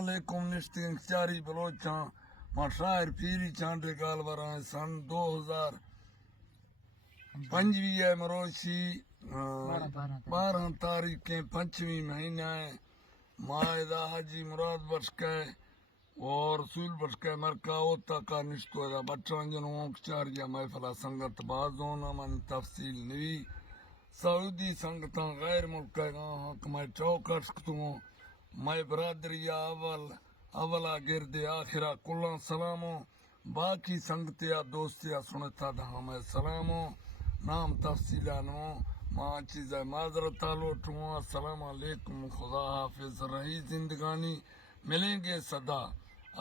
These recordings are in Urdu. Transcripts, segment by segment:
علیکم نشتنگ چاری بلوچاں مشاعر پیری چانٹے گال وراں سن 2025 مروشی 12 تاریخیں 5ویں مہینہ مائدہ حاجی مراد بشکے اور رسول بشکے مرکا اوتا کا نشتو دا بچوں جنوں چاریا محفلہ سنگت بازون من تفصیل نوی سعودی سنگتاں غیر ملکہ گاں حکمہ چوکر سکتوں میں برادری اولا گرد آخرہ کلان سلاموں باقی سنگتیا دوستیا سنتا دہاں میں سلاموں نام تفصیلانوں ماں چیزیں معذرت لوٹوں السلام علیکم خدا حافظ رہی زندگانی ملیں گے صدا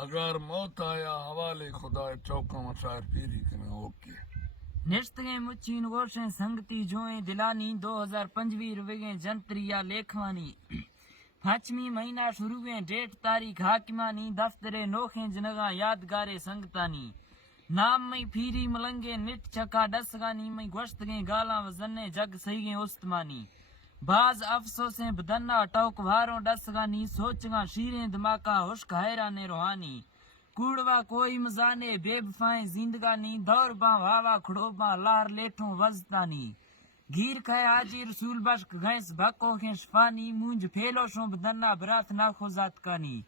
اگر موت آیا حوالے خدا چوکا مشاعر پیری کریں اوکے نشتگیں مچین گوشیں سنگتی جوئیں دلانی 2025 روگیں جنتریہ لیکھوانی 5ویں مہینہ شروعیں ڈیٹ تاریخ حاکمانی دفتر نوخیں جنگاں یادگار سنگتانی نام میں پھیری ملنگے نٹ چکا ڈسگانی میں گوشتگیں گالاں وزنے جگ سہیگیں استمانی بعض افسوسیں بدنا ٹوک واروں ڈسگانی سوچگاں شیریں دماکا حشک حیران روحانی کوڑوا کوئی مزانے بے بفائیں زندگانی دور باں واوا کھڑو باں لار لیٹھوں وزتانی گیر کھائے آجی رسول بشک گھنس بھکو کے شفانی مونج پھیلو شوں بدنا برات ناکھو ذات کانی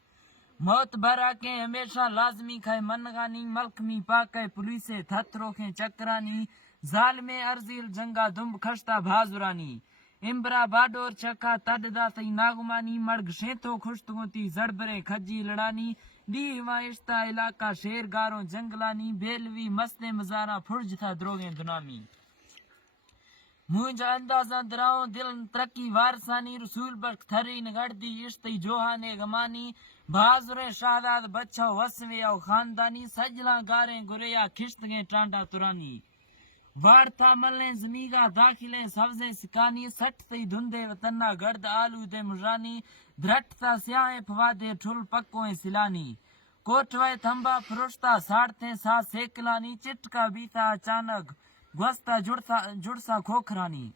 موت برا کے ہمیشہ لازمی کھائے منگانی ملک می پاکے پولیسے تھت روکیں چکرانی ظالم ارزیل جنگا دمب کھشتا بھازرانی امبرا باڈور چکا تڈدا تی ناگمانی مرگ شیتو کھشتگوں تی زڑبرے کھجی لڑانی ڈی وائشتا علاقہ شیر گاروں جنگلانی بیلوی مستے مزارہ پھرج تھا دروگیں دنامی مونجا اندازہ دراؤں دل ترقی وارسانی رسول بخت تھری نگڑ دی اشتی جوہانے گمانی بہازریں شہداد بچہ وسوے او خاندانی سجلاں گاریں گریا کھشتگیں ٹانڈا ترانی وارتا ملیں زمیگا داخلیں سبزیں سکانی سٹ تی دھندے وطنہ گرد آلو دے مجانی درٹتا سیاہیں پھوادے ٹھل پکویں سلانی کوٹوائے تھمبا پھرشتا ساڑتے سا سیکلانی چٹکا بیتا اچانک گوستا جڑسا کھوکھرانی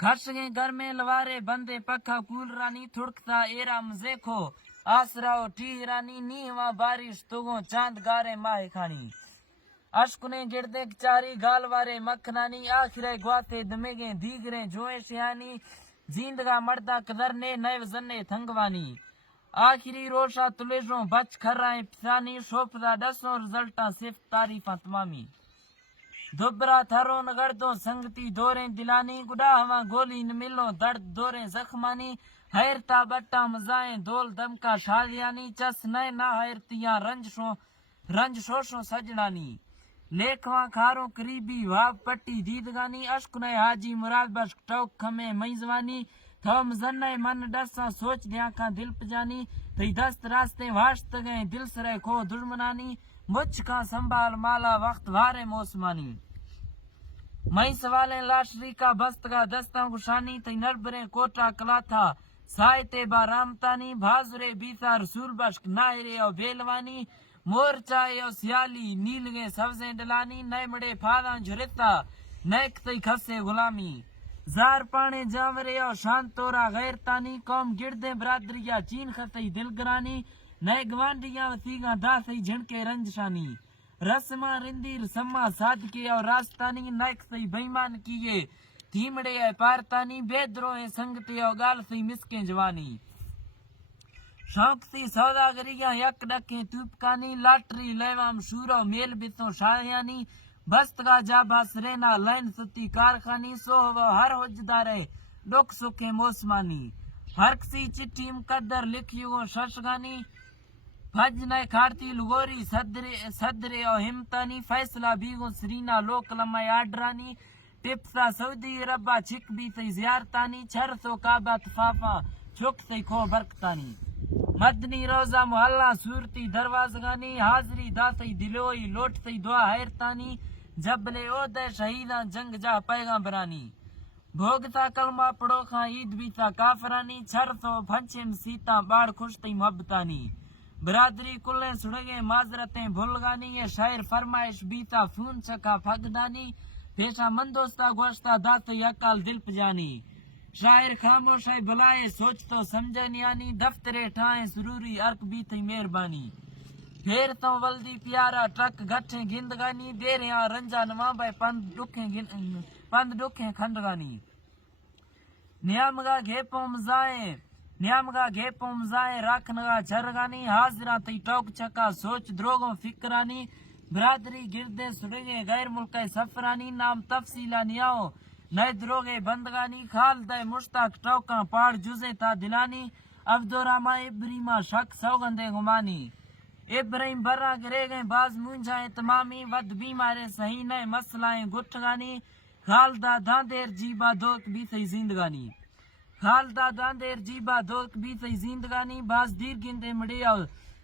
کھرشگیں گھر میں لوارے بندے پکھا کول رانی تھڑکتا ایرا مزے کھو آسراؤ ٹیہ رانی نیواں بارش تگوں چاند گارے ماہ کھانی اشکنے گردے چاری گالوارے مکھنانی آخرے گواتے دمگیں دیگریں جوئیں شیانی زیندگا مردہ قدرنے نئے وزنے تھنگوانی آخری روشا تلیشوں بچ کھرائیں پسانی شوپدہ ڈسوں رزلٹاں صرف تعریفاں تمامی دوبرا تھروں نگردوں سنگتی دوریں دلانی گڈا ہوا گولی نملوں درد دوریں زخمانی حیرتا بٹا مزائیں دول دمکا شادیانی چس نئے نہ حیرتیاں رنج شوشوں سجنانی لیکھواں کھاروں قریبی واب پٹی دیدگانی اشکنے حاجی مراد بشک ٹوک کھمیں میزوانی تھو مزنے من ڈساں سوچ دیاں کا دل پجانی تی دست راستے واشت گئیں دل سرے کھو دشمنانی مچھ کا سنبھال مالا وقت وارے موسمانی مئی سوالیں لاشری کا بستگا دستاں گشانی تی نربریں کوٹا کلا تھا سائتے با رامتانی بھازرے بیتا رسول بشک نائرے او بیلوانی مور چائے او سیالی نیلگیں سبزیں ڈلانی نئے مڑے پھاداں جھرتا نیک تی کھسے غلامی زار پانے جاورے او شانتورا غیرتانی قوم گردیں برادریا چین خطی دلگرانی نئے گوانڈیاں وسیگاں داسی جھنکے رنجشانی رسمہ رندی رسمہ صادقے اور راستانی نیک سی بیمان کیے تیمڑے اے پارتانی بیدرویں سنگتے او گال سی مسکیں جوانی شوق سی سوداگریاں یک ڈکیں توپکانی لاٹری لیوام شورو میل بتوں شاہیانی بستگا جابا سرینا لین ستی کارخانی سوہو ہر حجدارے ڈک سکے موسمانی ہرکسی چٹھی مقدر لکھیو ششگانی بھج نئے کھارتی لگوری صدرے او ہمتانی فیصلہ بیگو سرینا لوک لمائی آڈرانی ٹپسا سعودی عربہ چھک بھی تی زیارتانی چھر سو کعبہ تفافا چھک تی کھو برکتانی مدنی روزہ محلہ صورتی دروازگانی حاضری داتی دلوئی لوٹ تی دعا حیرتانی جبلے عہدے شہیداں جنگ جا پیغاں برانی بھوگتا کلمہ پڑو خاں عید بیتا کافرانی چھر سو پھنچے مسیتاں باڑ خوشتی محبتانی برادری کلیں سڑگیں معذرتیں بھولگانی یہ شاعر فرمائش بیتا فون چکا پھگدانی پیشہ مندوستا گوشتا دات یکال دل پجانی شاعر خاموش ہے بلائے سوچ تو سمجھے نیانی دفترے ٹھائیں ضروری ارک بھی تھی مہربانی پھر تو ولدی پیارا ٹرک گٹھیں گندگانی دے رہا رنجا نوامبے پند ڈکھیں کھنڈگانی نیامگا گھیپوں مزائیں راکھنگا جرگانی حاضرہ تی ٹوک چکا سوچ دروگوں فکرانی برادری گردے سڑگے غیر ملک سفرانی نام تفصیلہ نیاؤ نئے دروگے بندگانی خالدہ مشتاق ٹوکاں پاڑ جزے تا دلانی عبدالرحمہ ابریمہ شک سوگندے گمانی ابراہیم برا گرے گئے باز مونجائیں تمامی ود بیمارے صحیح نئے مسئلائیں گٹھگانی خالدہ داندیر جیبا دوک بھی تھی زندگانی خالدہ داندیر جیبا دوک بھی تھی زندگانی باز دیر گندے مڑیاؤ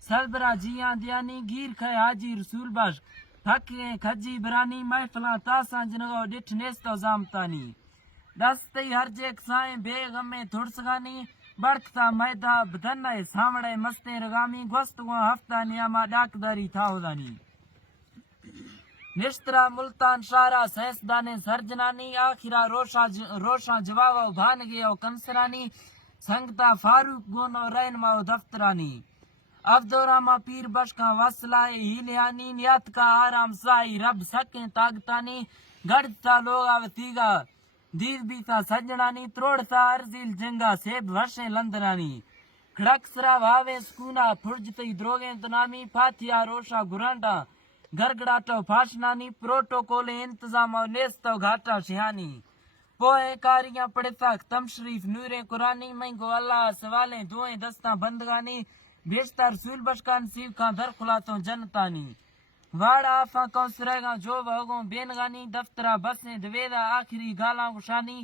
سلبرا جیاں دیانی گیر کھے حاجی رسول بخش تھک گئے کھجی برانی محفلاں تاساں جنگو ڈٹھ نیستو زامتانی دستی ہر جیک سائیں بے غمے تھڑسگانی بڑکتا میدہ بدنائے سامڑے مستے رگامی گوستگواں ہفتہ نیاما ڈاکداری تھا ہودانی نشترا ملتان شارا سیسدانے سرجنانی آخرہ روشاں جواو بھان گیو کنسرانی سنگتا فاروق گونو رہنما دفترانی عبدالرحمہ پیر بشکاں وصلائے ہیلیانی نیت کا آرام سائی رب سکیں طاقتانی گڑتا لوگا وطیگا دیو بیتا سجنانی تروڑتا ارزیل جنگا سیب وشے لندنانی کھڑک سرا واوے سکونا پھرجتی دروگیں تنامی پاتیا روشا گرانڈا گرگڑاٹو پھاشنانی پروٹوکول انتظام نیستو گھاٹا شہانی پوئے کاریاں پڑتا ختم شریف نورے قرآنی مہنگو اللہ سوالیں دوئیں دستاں بندگانی بیشتر رسول بشکان سیو کان در خلاتوں جنتانی واڑا آفاں کون سرگاں جو وگوں بینگانی دفترہ بسیں دویدہ آخری گالاں گشانی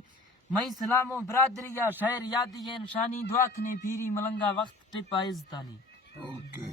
مئی سلاموں برادری یا شہر یادی نشانی دعاکنے پیری ملنگا وقت ٹپا عزتانی. اوکے